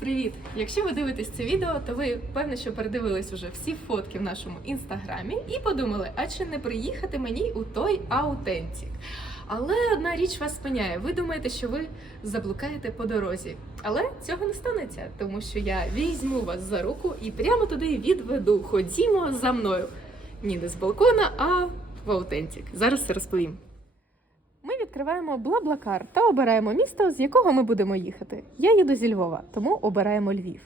Привіт! Якщо ви дивитесь це відео, то ви певно, що передивились уже всі фотки в нашому інстаграмі і подумали, а чи не приїхати мені у той аутентік? Але одна річ вас спиняє. Ви думаєте, що ви заблукаєте по дорозі. Але цього не станеться, тому що я візьму вас за руку і прямо туди відведу. Ходімо за мною. Ні, не з балкона, а в аутентік. Зараз розповім. Відкриваємо Блаблакар та обираємо місто, з якого ми будемо їхати. Я їду зі Львова, тому обираємо Львів.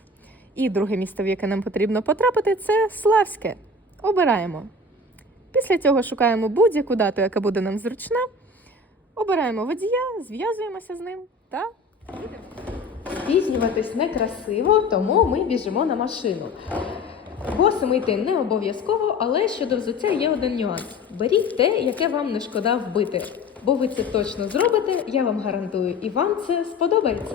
І друге місто, в яке нам потрібно потрапити, це Славське. Обираємо. Після цього шукаємо будь-яку дату, яка буде нам зручна. Обираємо водія, зв'язуємося з ним та їдемо. Спізнюватись некрасиво, тому ми біжимо на машину. Босими йти не обов'язково, але щодо взуття є один нюанс: беріть те, яке вам не шкода вбити. Бо ви це точно зробите, я вам гарантую, і вам це сподобається.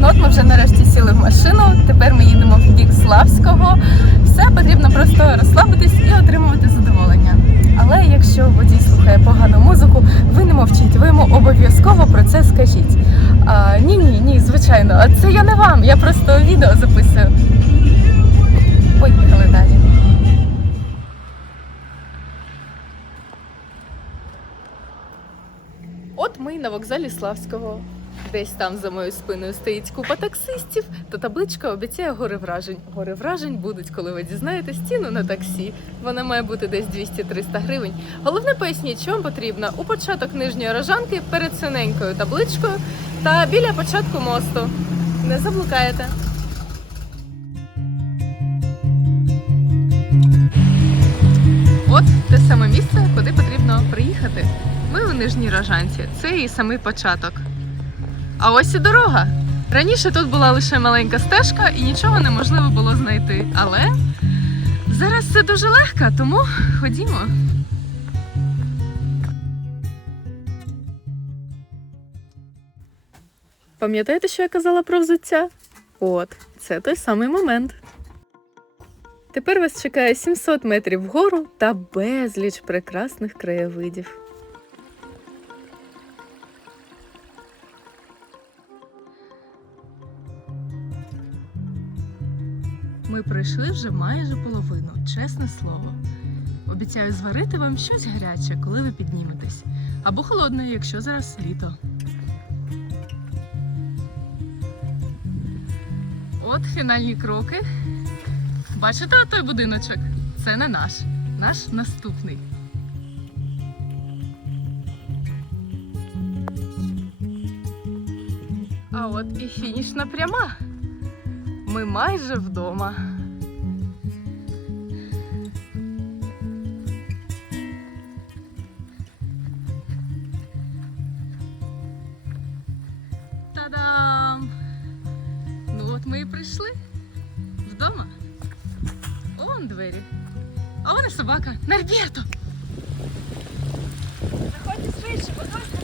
Ну от ми вже нарешті сіли в машину. Тепер ми їдемо в бік Славського. Все потрібно просто розслабитись і отримувати задоволення. Але якщо водій слухає погану музику, ви не мовчіть, ви йому обов'язково про це скажіть. А, ні, ні, ні, звичайно, а це я не вам, я просто відео записую. Поїхали далі. На вокзалі Славського. Десь там за моєю спиною стоїть купа таксистів, та табличка обіцяє гори вражень. Гори вражень будуть, коли ви дізнаєте ціну на таксі. Вона має бути десь 200-300 гривень. Головне поясніть, що вам потрібно у початок нижньої рожанки перед синенькою табличкою та біля початку мосту. Не заблукаєте. От те саме місце, приїхати. Ми у нижній рожанці. Це і самий початок. А ось і дорога. Раніше тут була лише маленька стежка і нічого неможливо було знайти. Але зараз це дуже легко, тому ходімо. Пам'ятаєте, що я казала про взуття? От, це той самий момент. Тепер вас чекає 700 метрів вгору та безліч прекрасних краєвидів. Ми пройшли вже майже половину, чесне слово. Обіцяю зварити вам щось гаряче, коли ви підніметесь, або холодне, якщо зараз літо. От фінальні кроки. Бачите той будиночок? Це не наш, наш наступний. А от і фінішна пряма. Ми майже вдома. Та-дам! Ну от ми і прийшли. Вдома. Двері. А вона собака. Нальберто! Заходьте швидше, бо дощ.